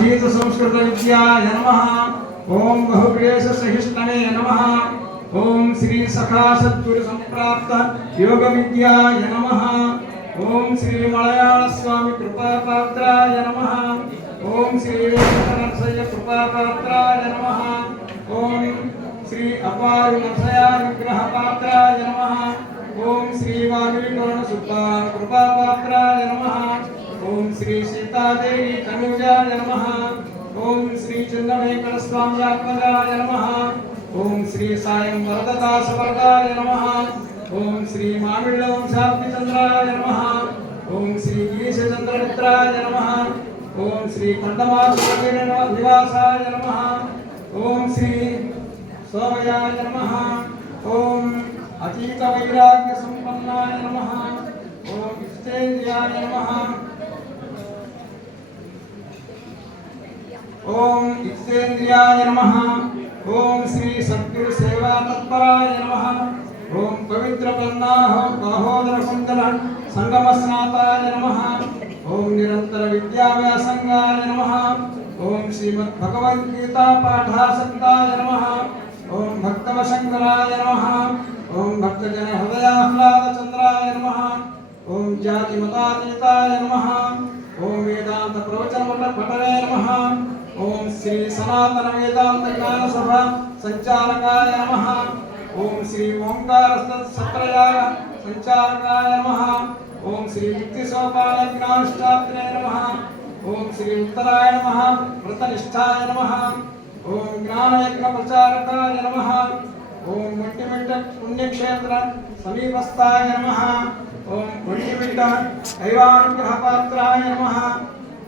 गीत संस्कृत विद्याय नमः। ओम बहुप्रियेश सहिष्णवे नमः। ओम श्री सखा सद्गुरु संप्राप्त योग विद्याय नमः। ओम श्री मलयाळ स्वामी कृपा पात्राय नमः। ओम श्री वेंकटनरसय्य कृपा पात्राय नमः। ओम श्री अपार नरसया विग्रह पात्राय नमः। ओम श्री वागीकरण सुब्बा कृपा पात्राय नमः। ओम श्री सीतादेवी तनुजाय नमः। ओम श्री चंद्रमेकल स्वाम्यात्मजाय नमः। ओम श्री सायं वरददास वरदाय नमः। ओम श्री मामिळ्ळं शाब्दिचंद्राय नमः। ओम श्री गिरीशचंद्रमित्राय नमः। ओम श्री खंडमासुरनिवासाय नमः। ओम श्री सोमयाय नमः। ओम अतीत वैराग्य संपन्नाय नमः। ओम इष्टेन्द्रियाय नमः। ओम इष्टेन्द्रियाय नमः। ओम श्री सद्गुरु सेवा तत्पराय नमः। ओम पवित्र पन्नाह बाहोदर कुंडल संगम स्नाताय नमः। ओम निरंतर विद्याव्यासंगाय नमः। ओम श्रीमद् भगवद गीता पाठासक्ताय नमः। ओम भक्तवशंकराय नमः। ओम भक्तजन हृदयाह्लाद चंद्राय नमः। ओम जाति मतातीताय नमः। ओम वेदांत प्रवचन पठने नमः। ओम श्री सनातन वेदांत ज्ञान सभा संचालकाय नमः। ओम श्री ओंकार सत्रयाय संचालकाय नमः। ओम श्री मुक्ति सोपान ज्ञानशास्त्रे नमः। ओम श्री उत्तरायण महाव्रतनिष्ठाय नमः। ओम ज्ञान यज्ञ प्रचारकाय नमः। ओम मुट्टिमिट्ट पुण्यक्षेत्र समीपस्थाय नमः। ओम मुट्टिमिट्ट दैवानुग्रह पात्राय नमः।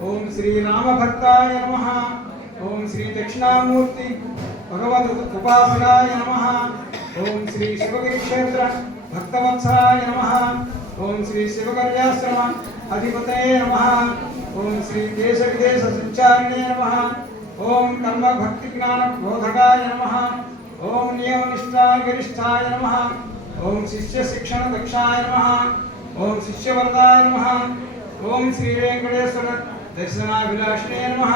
ओम श्री राम भक्ताय नमः। ओम श्री दक्षिणामूर्ति भगवद उपासकाय नमः। ओम श्री शिवगिरि क्षेत्र भक्तवत्सलाय नमः। ओम श्री शिवकर्याश्रम अधिपतये नमः। ओम श्री देश विदेश संचारिणे नमः। ओम कर्म भक्ति ज्ञान बोधकाय नमः। ओम नियम निष्ठा गरिष्ठाय नमः। ओम शिष्य शिक्षण दक्षाय नमः। ओम शिष्य वरदाय नमः। ओम श्री वेंकटेश्वर दर्शनाभिलाषिणे नमः।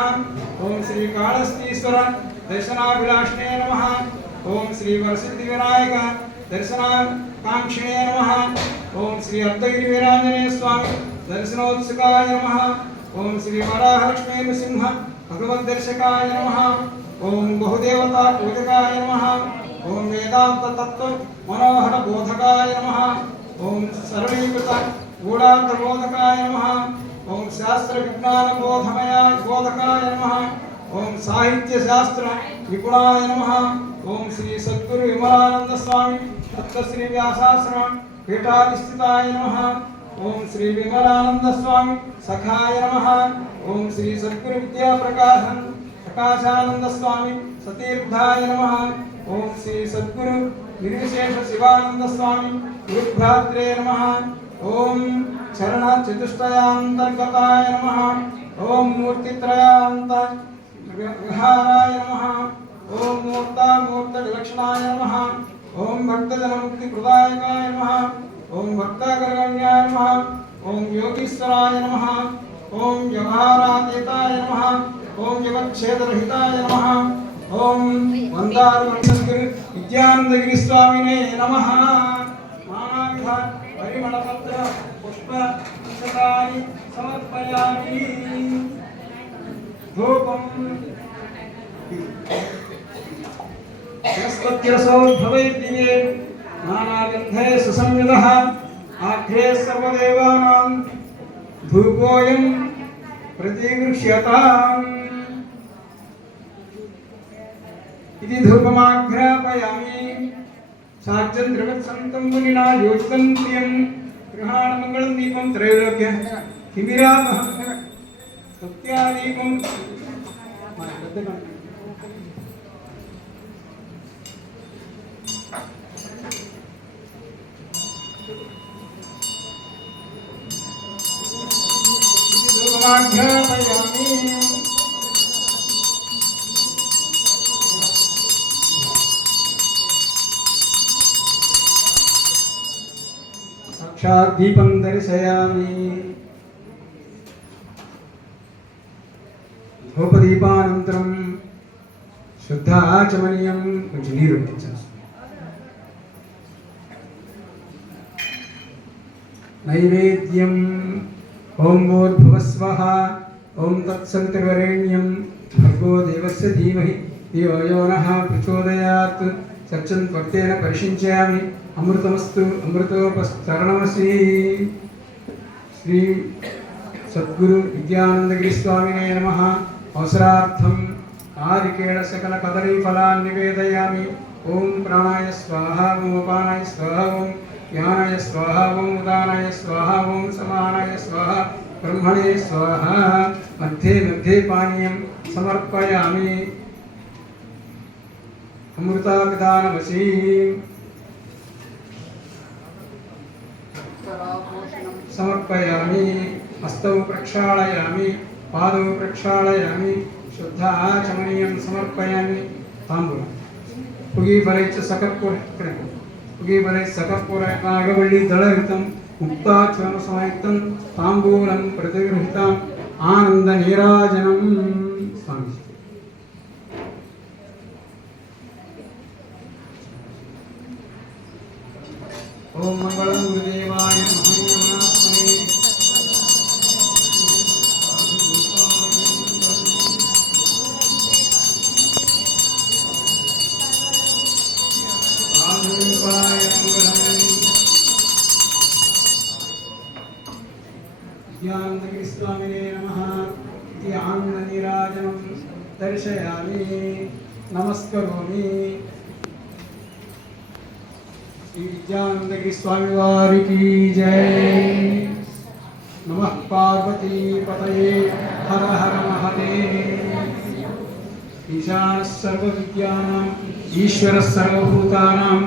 ओम श्री कालहस्तीश्वर दर्शनाभिलाषिणे नमः। ओम श्री वरसिद्धि विनायक दर्शनाकांक्षिणे नमः। ओम श्री अर्धगिरि वीरांजनेय स्वामी दर्शनोत्सुकाय नमः। ओम श्री वराहलक्ष्मी नृसिंह भगवद्दर्शकाय नमः। ओम बहुदेवता पूजकाय नमः। ओम वेदांत तत्व मनोहर बोधकाय नमः। ओम सरलीकृत गूढ़ार्थ बोधकाय नमः। ओम शास्त्र विज्ञान बोधकाय नमः। ओम साहित्य शास्त्र निपुणाय नमः। ओम श्री सद्गुरु विमलानंद स्वामी तत्श्री व्यासाश्रम पीठाधिष्ठिताय नमः। ओम श्री विमलानंद स्वामी सखाय नमः। ओम श्री सद्गुरु विद्या प्रकाशानंद स्वामी सतीर्थाय नमः। ओम श्री सद्गुरु निर्विशेष शिवानंद स्वामी गुरुभ्रात्रे नमः। ओम चरण चतुष्टयांतर्गताय नमः। ओम मूर्तित्रयांत विहाराय नमः। ओम मूर्त विलक्षणाय नमः। ओम भक्तजन मुक्ति प्रदायकाय नमः। ओम भक्ताग्रगण्याय नमः। ओम योगीश्वराय नमः। ओम व्यवहारातीताय नमः। ओम जगच्छेदरहिताय नमः। ओम वंदारुसद्गुरु विद्यानंदगिरि स्वामिने नमः। नानाविध परिमलपत्र पुष्प अक्षतानि समर्पयामि। धूपं बृहस्पतिरसो भवेद्दिवे नानागन्धे सुसंयुतः आख्ये सर्वदेवानां धूपोऽयं प्रतिगृह्यताम्। इति धूपमाघ्रापयामि। साज्यं द्रवत्सन्तं मुनिना योजितं प्रियं गृहाणमङ्गलं दीपं त्रैलोक्य किमिरामः सत्यादीपं धूपमाघ्रापयामि। दीपं दर्शयामि। ధూపదీపానంతరం శుద్ధాచమనీయం. కొంచెం నీరు పెట్టించాను. నైవేద్యం ఓం భూర్భువస్వః ఓం తత్సవితుర్వరేణ్యం భర్గో దేవస్య ధీమహి ధియో యో నః ప్రచోదయాత్. సత్యం త్వత్తేన పరిశించయామి. అమృతమస్తు అమృతోపస్తరణమసి. శ్రీ సద్గురు విద్యానందగిరి స్వామినే నమః. అవసరార్థం నారికేళ సకల కదరీ ఫలాన్ని నివేదయామి. ఓం ప్రాణాయ స్వాహ ఓం అపానాయ స్వాహ ఓం జ్ఞానాయ స్వాహ ఓం ఉదానాయ స్వాహ ఓం సమానాయ స్వాహ బ్రహ్మణే స్వాహ. మధ్యే మధ్యే పానీయం సమర్పయామి. అమృతాపిదానమసి. సమర్పయామి. హస్తౌ ప్రక్షాళయామి. పాదౌ ప్రక్షాళయామి. శుద్ధాచమనీయం సమర్పయామి. తాంబూలం పుగీఫలైశ్చ సకర్పూర నాగవల్లి దళయుతం ముక్తాచరణ సమయుక్తం తాంబూలం ప్రతిగృహీతం ఆనంద నీరాజనం. స్వామి ఓం మంగళం గురుదేవాయ మహాత్మనే. విద్యానందగిరి స్వామినే నమః. ఇది ఆనంద నీరాజనం దర్శయామి. నమస్కరోమి. శ్రీ విద్యానందగిరి స్వామి వారికి జై. నమః పార్వతీ పతయే హర హర మహదేవ్. ఈశానః సర్వ విద్యానాం ఈశ్వరః సర్వభూతానాం